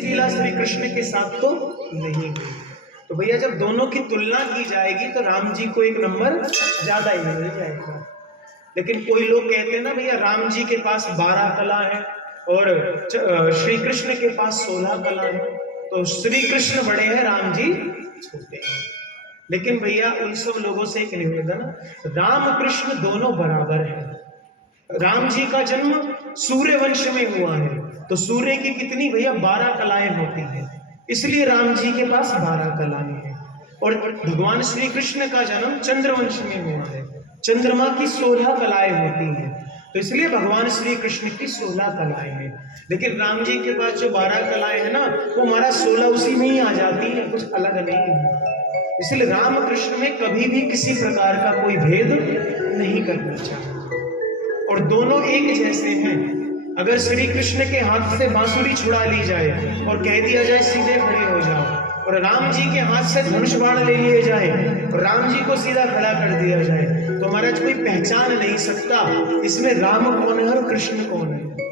लीला श्री कृष्ण के साथ तो नहीं हुई। तो भैया जब दोनों की तुलना की जाएगी तो राम जी को एक नंबर ज्यादा ही मिल जाएगा। लेकिन कोई लोग कहते हैं ना भैया राम जी के पास 12 कला है और श्री कृष्ण के पास 16 कला है, तो श्री कृष्ण बड़े हैं, राम जी छोटे हैं। लेकिन भैया उन सब लोगों से एक निवेदन, राम कृष्ण दोनों बराबर हैं। राम जी का जन्म सूर्य वंश में हुआ है, तो सूर्य की कितनी भैया 12 कलाएं होती हैं, इसलिए राम जी के पास 12 कलाएं हैं। और भगवान श्री कृष्ण का जन्म चंद्र वंश में हुआ है, चंद्रमा की 16 कलाएं होती हैं, तो इसलिए भगवान श्री कृष्ण की 16 कलाएं हैं। लेकिन राम जी के पास जो 12 कलाएं है ना, वो हमारा 16 उसी में ही आ जाती है, कुछ अलग नहीं है। इसलिए राम कृष्ण में कभी भी किसी प्रकार का कोई भेद नहीं करना चाहिए और दोनों एक जैसे हैं। अगर श्री कृष्ण के हाथ से बांसुरी छुड़ा ली जाए और कह दिया जाए सीधे खड़े हो जाओ, और राम जी के हाथ से धनुष बाण ले लिए जाए और राम जी को सीधा खड़ा कर दिया जाए, तो महाराज कोई पहचान नहीं सकता इसमें राम कौन है और कृष्ण कौन है।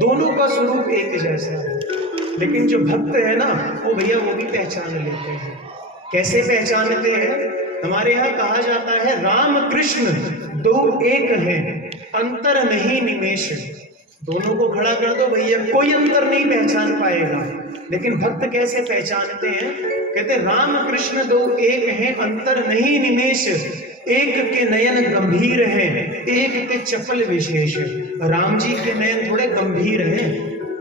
दोनों का स्वरूप एक जैसा है। लेकिन जो भक्त है ना, वो भैया वो भी पहचान लेते हैं। कैसे पहचानते हैं? हमारे यहाँ कहा जाता है राम कृष्ण दो एक हैं, अंतर नहीं निमेष। दोनों को खड़ा कर दो भैया, कोई अंतर नहीं पहचान पाएगा। लेकिन भक्त कैसे पहचानते हैं? कहते राम कृष्ण दो एक हैं, अंतर नहीं निमेष। एक के नयन गंभीर हैं, एक के चपल विशेष। राम जी के नयन थोड़े गंभीर हैं,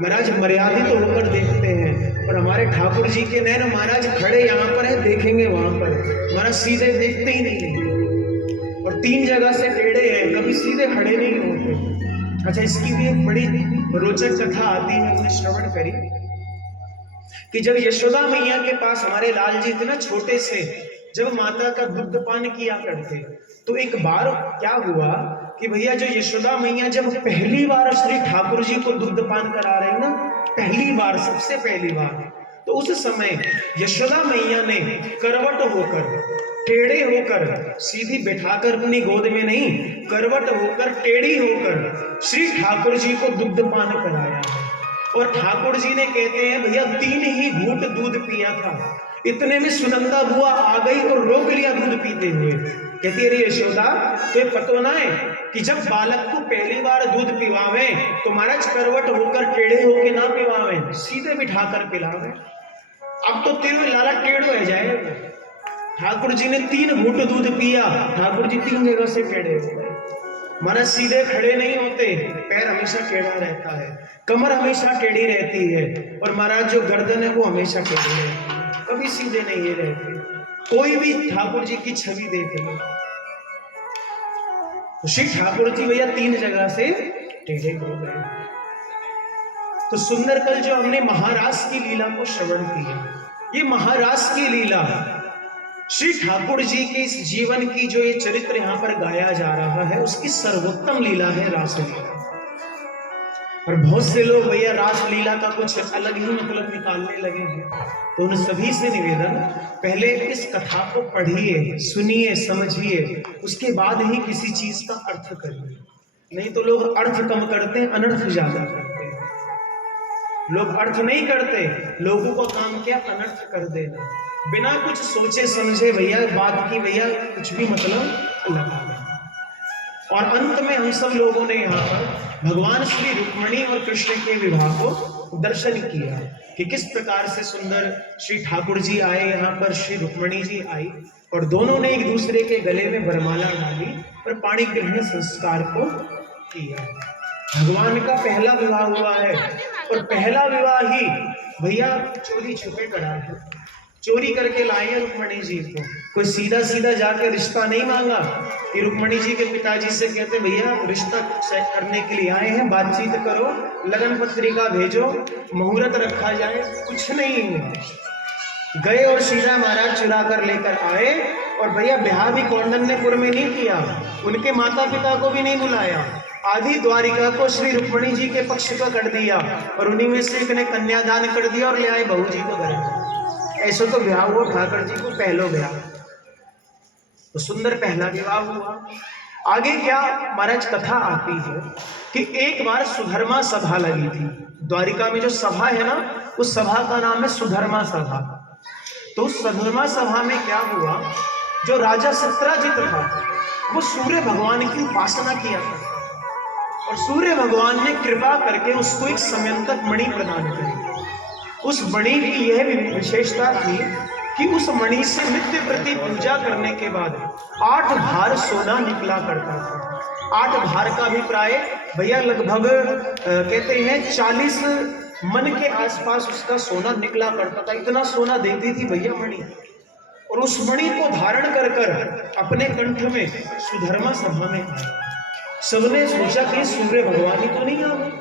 महाराज मर्यादित होकर देखते हैं, और हमारे ठाकुर जी के नैन महाराज खड़े यहाँ पर है, देखेंगे वहां पर, महाराज सीधे देखते ही नहीं, और 3 जगह से टेढ़े हैं, कभी सीधे खड़े नहीं होते। अच्छा, इसकी भी एक बड़ी रोचक कथा आती है, हमने श्रवण करी कि जब यशोदा मैया के पास हमारे लाल जी थे ना छोटे से, जब माता का दुग्ध पान किया करते, तो एक बार क्या हुआ कि भैया जो यशोदा मैया जब पहली बार श्री ठाकुर जी को दुग्ध पान करा रहे ना, पहली बार, सबसे पहली बार, तो उस समय यशोदा मैया ने करवट होकर, टेढ़े होकर, सीधी बैठाकर अपनी गोद में नहीं, करवट होकर, टेढ़ी होकर श्री ठाकुर जी को दुग्ध पान कराया है। और ठाकुर जी ने, कहते हैं भैया, 3 ही घूंट दूध पिया था, इतने में सुनंदा बुआ आ गई और रोक लिया दूध पीते हुए। कहती अरे यशोदा, तो ये पतो ना है कि जब बालक को पहली बार दूध पिवावे तो महाराज करवट होकर, टेढ़े होके ना पिवावे, सीधे बिठाकर पिलावे। अब तो तेरे लाला टेढ़ो हो जाए। ठाकुर जी ने 3 घूंट दूध पिया, ठाकुर जी 3 जगह से टेढ़े हो गए। महाराज सीधे खड़े नहीं होते, पैर हमेशा टेढ़ा रहता है, कमर हमेशा टेढ़ी रहती है, और महाराज जो गर्दन है वो हमेशा टेढ़ी रहती है, कभी सीधे नहीं ये रहते। कोई भी ठाकुर जी की छवि देख लो, श्री ठाकुर जी भैया 3 जगह से टेढ़े हो गए। तो सुंदर कल जो हमने महारास की लीला को श्रवण किया, ये महारास की लीला श्री ठाकुर जी के इस जीवन की जो ये चरित्र यहाँ पर गाया जा रहा है, उसकी सर्वोत्तम लीला है रासलीला। और बहुत से लोग भैया रासलीला का कुछ अलग ही मतलब निकालने लगे हैं, तो उन सभी से निवेदन, पहले इस कथा को पढ़िए, सुनिए, समझिए, उसके बाद ही किसी चीज का अर्थ करिए। नहीं तो लोग अर्थ कम करते हैं, अनर्थ ज्यादा करते हैं। लोग अर्थ नहीं करते, लोगों को काम क्या, अनर्थ कर देना, बिना कुछ सोचे समझे भैया बात की, भैया कुछ भी मतलब लगा देना। और अंत में हम सब लोगों ने यहाँ पर भगवान श्री रुक्मिणी और कृष्ण के विवाह को दर्शन किया कि किस प्रकार से सुंदर श्री ठाकुर जी आए यहाँ पर, श्री रुक्मिणी जी आई, और दोनों ने एक दूसरे के गले में वरमाला डाली और पाणी ग्रहण संस्कार को किया। भगवान का पहला विवाह हुआ है, और पहला विवाह ही भैया चोरी छुपे करा है, चोरी करके लाए रुक्मिणी जी को। कोई सीधा सीधा जाके रिश्ता नहीं मांगा कि रुक्मिणी जी के पिताजी से कहते भैया रिश्ता करने के लिए आए हैं, बातचीत करो, लगन पत्रिका भेजो, मुहूर्त रखा जाए, कुछ नहीं गए और सीधा महाराज चुरा कर लेकर आए। और भैया ब्याह भी कौंडन्यपुर में नहीं किया, उनके माता पिता को भी नहीं बुलाया, आधी द्वारिका को श्री रुक्मिणी जी के पक्ष का कर दिया, और उन्हीं में से एक ने कन्यादान कर दिया और ले आए बहू जी को घर में। ऐसा तो ब्याह हुआ ठाकुर जी को पहलो ब्याह, तो सुंदर पहला विवाह हुआ। आगे क्या महाराज कथा आती है कि एक बार सुधर्मा सभा लगी थी, द्वारिका में जो सभा है ना, उस सभा का नाम है सुधर्मा सभा। तो उस सुधर्मा सभा में क्या हुआ, जो राजा सत्राजित था वो सूर्य भगवान की उपासना किया था और सूर्य भगवान ने कृपा करके उसको एक समयंतक मणि प्रदान करी। उस मणि की यह विशेषता थी कि उस मणि से नित्य प्रति पूजा करने के बाद 8 भार सोना निकला करता था। 8 भार का अभिप्राय भैया लगभग कहते हैं 40 मन के आसपास उसका सोना निकला करता था। इतना सोना देती थी भैया मणि। और उस मणि को धारण कर कर अपने कंठ में सुधर्मा सभा में आया। सबने सोचा कि सूर्य भगवान ही तो नहीं आ गए।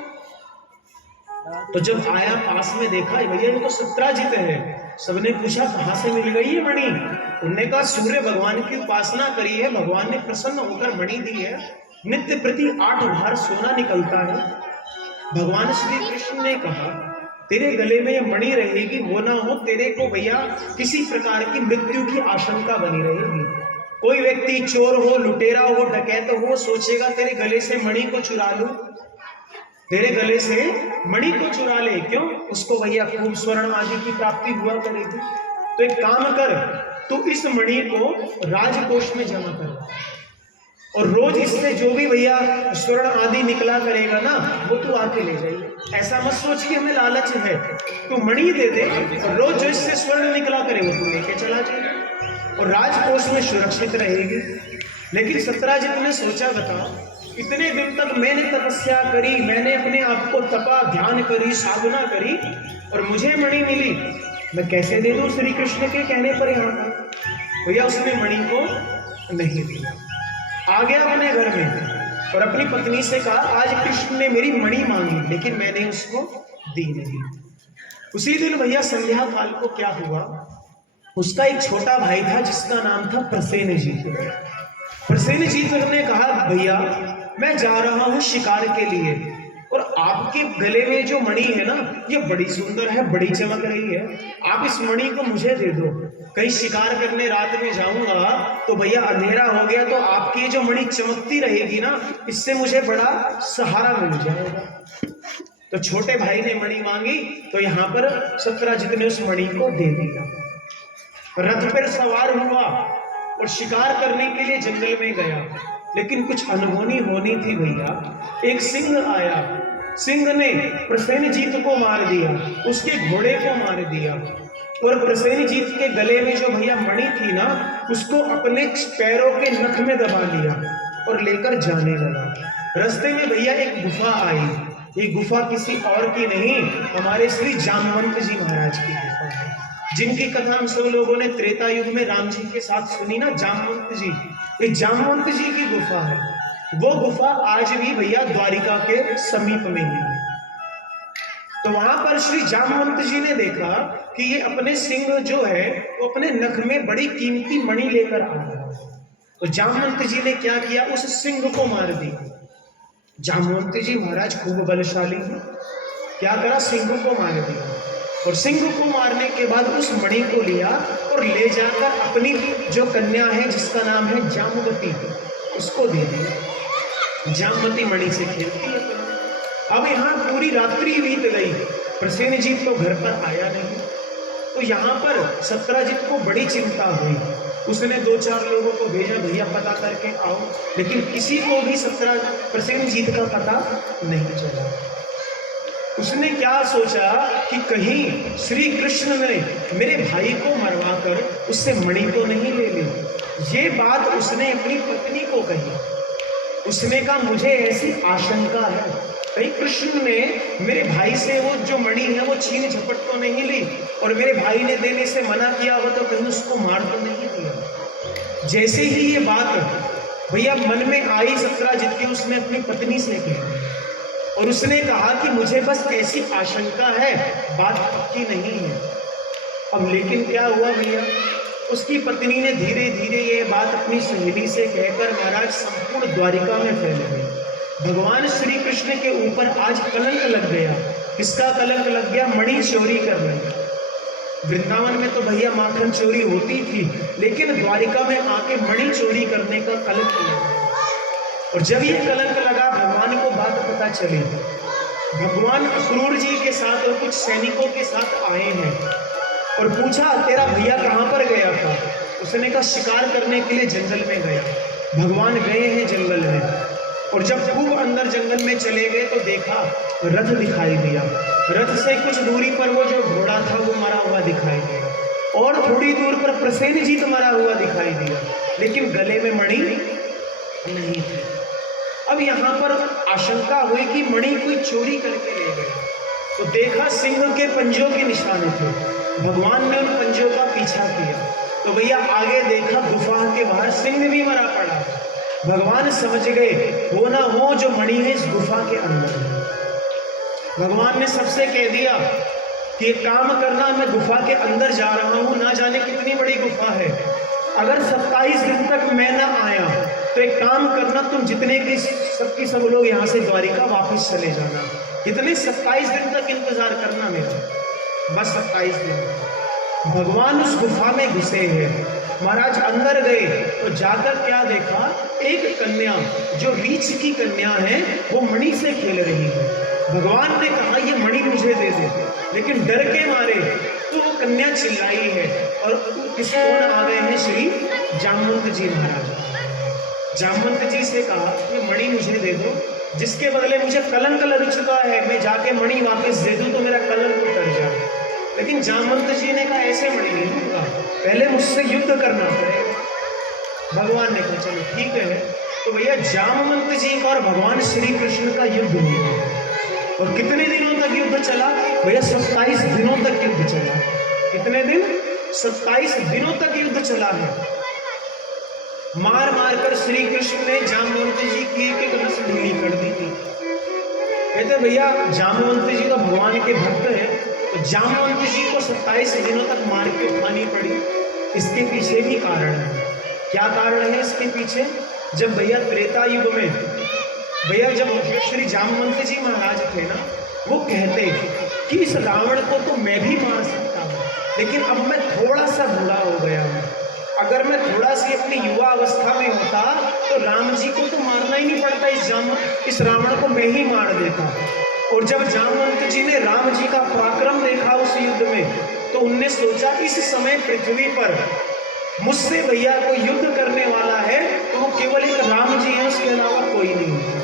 तो जब आया पास में देखा भैया ये तो सत्राजित है। सबने पूछा कहां से मिल गई ये मणि। उन्होंने कहा सूर्य भगवान की उपासना करी है, भगवान ने प्रसन्न होकर मणि दी है, नित्य प्रति 8 भार सोना निकलता है। भगवान श्री कृष्ण ने कहा तेरे गले में ये मणि रहेगी, वो ना हो तेरे को भैया किसी प्रकार की मृत्यु की आशंका बनी रहेगी। कोई व्यक्ति चोर हो, लुटेरा हो, डकैत हो, सोचेगा तेरे गले से मणि को चुरा लूं, तेरे गले से मणि को चुरा ले। क्यों? उसको भैया खूब स्वर्ण आदि की प्राप्ति हुआ करेगी। तो एक काम कर, तू इस मणि को राजकोष में जमा कर और रोज इससे जो भी भैया स्वर्ण आदि निकला करेगा ना, वो तू आके ले जाइए। ऐसा मत सोच कि हमें लालच है, तू मणि दे दे और रोज जो इससे स्वर्ण निकला करे वो तू लेके चला जाइए और राजकोष में सुरक्षित रहेगी। लेकिन सत्राजित ने सोचा बताओ, इतने दिन तक मैंने तपस्या करी, मैंने अपने आप को तपा, ध्यान करी, साधना करी और मुझे मणि मिली, मैं कैसे दे दूं श्री कृष्ण के कहने पर यहाँ का। भैया उसने मणि को नहीं दिया। आ गया अपने घर में और अपनी पत्नी से कहा आज कृष्ण ने मेरी मणि मांगी लेकिन मैंने उसको दी नहीं। उसी दिन भैया संध्या काल को क्या हुआ, उसका एक छोटा भाई था जिसका नाम था प्रसेनजीत। प्रसेनजीत ने कहा भैया मैं जा रहा हूं शिकार के लिए और आपके गले में जो मणि है ना ये बड़ी सुंदर है, बड़ी चमक रही है, आप इस मणि को मुझे दे दो। कहीं शिकार करने रात में जाऊंगा तो भैया अंधेरा हो गया तो आपकी जो मणि चमकती रहेगी ना, इससे मुझे बड़ा सहारा मिल जाएगा। तो छोटे भाई ने मणि मांगी तो यहाँ पर सत्राजित ने उस मणि को दे दिया। रथ पर सवार हुआ और शिकार करने के लिए जंगल में गया, लेकिन कुछ अनहोनी होनी थी भैया। एक सिंह आया, सिंह ने प्रसेनजीत को मार दिया, उसके घोड़े को मार दिया और प्रसेनजीत के गले में जो भैया मणि थी ना उसको अपने पैरों के नख में दबा लिया और लेकर जाने लगा। रास्ते में भैया एक गुफा आई। ये गुफा किसी और की नहीं, हमारे श्री जामवंत जी महाराज की गुफा है, जिनकी कथा हम सब लोगों ने त्रेता युग में राम जी के साथ सुनी ना। जामवंत जी, ये जामवंत जी की गुफा है। वो गुफा आज भी भैया द्वारिका के समीप में ही है। तो वहां पर श्री जामवंत जी ने देखा कि ये अपने सिंह जो है वो अपने नख में बड़ी कीमती मणि लेकर आ रहा है। तो जामवंत जी ने क्या किया, उस सिंह को मार दिया। जामवंत जी महाराज खूब बलशाली है, क्या करा, सिंह को मार दिया और सिंह को मारने के बाद उस मणि को लिया और ले जाकर अपनी जो कन्या है जिसका नाम है जामवती, उसको दे दिया। जामवती मणि से खेलती है। अब यहाँ पूरी रात्रि बीत गई, प्रसेनजीत तो घर पर आया नहीं। तो यहाँ पर सत्राजित को बड़ी चिंता हुई। उसने 2-4 लोगों को भेजा भैया पता करके आओ, लेकिन किसी को भी प्रसेनजीत का पता नहीं चला। उसने क्या सोचा कि कहीं श्री कृष्ण ने मेरे भाई को मरवाकर उससे मणि तो नहीं ले ली। ये बात उसने अपनी पत्नी को कही। उसने कहा मुझे ऐसी आशंका है कहीं कृष्ण ने मेरे भाई से वो जो मणि है वो छीन झपट तो नहीं ली और मेरे भाई ने देने से मना किया हो तो कहीं उसको मार तो नहीं दिया। जैसे ही ये बात भैया मन में आई सत्राजित की, उसने अपनी पत्नी से कही और उसने कहा कि मुझे बस ऐसी आशंका है, बात पक्की नहीं है। अब लेकिन क्या हुआ भैया, उसकी पत्नी ने धीरे धीरे ये बात अपनी सहेली से कहकर महाराज संपूर्ण द्वारिका में फैल गई। भगवान श्री कृष्ण के ऊपर आज कलंक लग गया। किसका कलंक लग गया? मणि चोरी करने। वृंदावन में तो भैया माखन चोरी होती थी, लेकिन द्वारिका में आके मणि चोरी करने का कलंक लगा। और जब ये कलंक लगा, भगवान को बात पता चली भगवान अक्रूर जी के साथ और कुछ सैनिकों के साथ आए हैं और पूछा तेरा भैया कहाँ पर गया था। उसने कहा शिकार करने के लिए जंगल में गया। भगवान गए हैं जंगल में और जब खूब अंदर जंगल में चले गए तो देखा रथ दिखाई दिया। रथ से कुछ दूरी पर वो जो घोड़ा था वो मरा हुआ दिखाई दिया और थोड़ी दूर पर प्रसेनजीत मरा हुआ दिखाई दिया, लेकिन गले में मणि नहीं थी। अब यहाँ पर आशंका हुई कि मणि कोई चोरी करके ले गया, तो देखा सिंह के पंजों के निशान थे। भगवान ने उन पंजों का पीछा किया तो भैया आगे देखा गुफा के बाहर सिंह भी मरा पड़ा। भगवान समझ गए हो ना हो जो मणि है इस गुफा के अंदर है। भगवान ने सबसे कह दिया कि एक काम करना, मैं गुफा के अंदर जा रहा हूँ, ना जाने कितनी बड़ी गुफा है। अगर 27 दिन तक मैं ना आया तो एक काम करना, तुम जितने की सब लोग यहाँ से द्वारिका वापस चले जाना। कितने 27 दिन तक इंतजार करना मेरा, बस 27 दिन। भगवान उस गुफा में घुसे हैं। महाराज अंदर गए तो जाकर क्या देखा, एक कन्या जो रीछ की कन्या है वो मणि से खेल रही है। भगवान ने कहा ये मणि मुझे दे दे, लेकिन डर के मारे तो वो कन्या चिल्लाई है और किस कौन आ गए हैं, श्री जामवंत जी महाराज। जामवंत जी से कहा ये मणि मुझे दे दो, जिसके बदले मुझे कलंक लग चुका है, मैं जाके मणि वापस दे दूं तो मेरा कलंक उतर जाए। लेकिन जामवंत जी ने कहा ऐसे मणि नहीं दूंगा, पहले मुझसे युद्ध करना पड़ेगा। भगवान ने कहा चलो ठीक है। तो भैया जामवंत जी और भगवान श्री कृष्ण का युद्ध हुआ और कितने दिनों तक युद्ध चला भैया, 27 दिनों तक युद्ध चला। कितने दिन, 27 दिनों तक युद्ध चला है। मार मार कर श्री कृष्ण ने जामवंत जी की एक नस ढीली कर दी थी। कहते भैया जामवंत जी तो भगवान के भक्त हैं, तो जामवंत जी को 27 दिनों तक मार के उठानी पड़ी। इसके पीछे भी कारण है। क्या कारण है इसके पीछे, जब भैया त्रेता युग में भैया जब श्री जामवंत जी महाराज थे ना, वो कहते कि इस रावण को तो मैं भी मार सकता हूँ, लेकिन अब मैं थोड़ा सा बूढ़ा हो गया हूँ। अगर मैं थोड़ा सी अपनी युवा अवस्था में होता तो राम जी को तो मारना ही नहीं पड़ता, इस रावण को मैं ही मार देता। और जब जामवंत जी ने राम जी का पराक्रम देखा उस युद्ध में, तो उनने सोचा इस समय पृथ्वी पर मुझसे भैया कोई युद्ध करने वाला है तो वो केवल एक राम जी है, उसके अलावा कोई नहीं।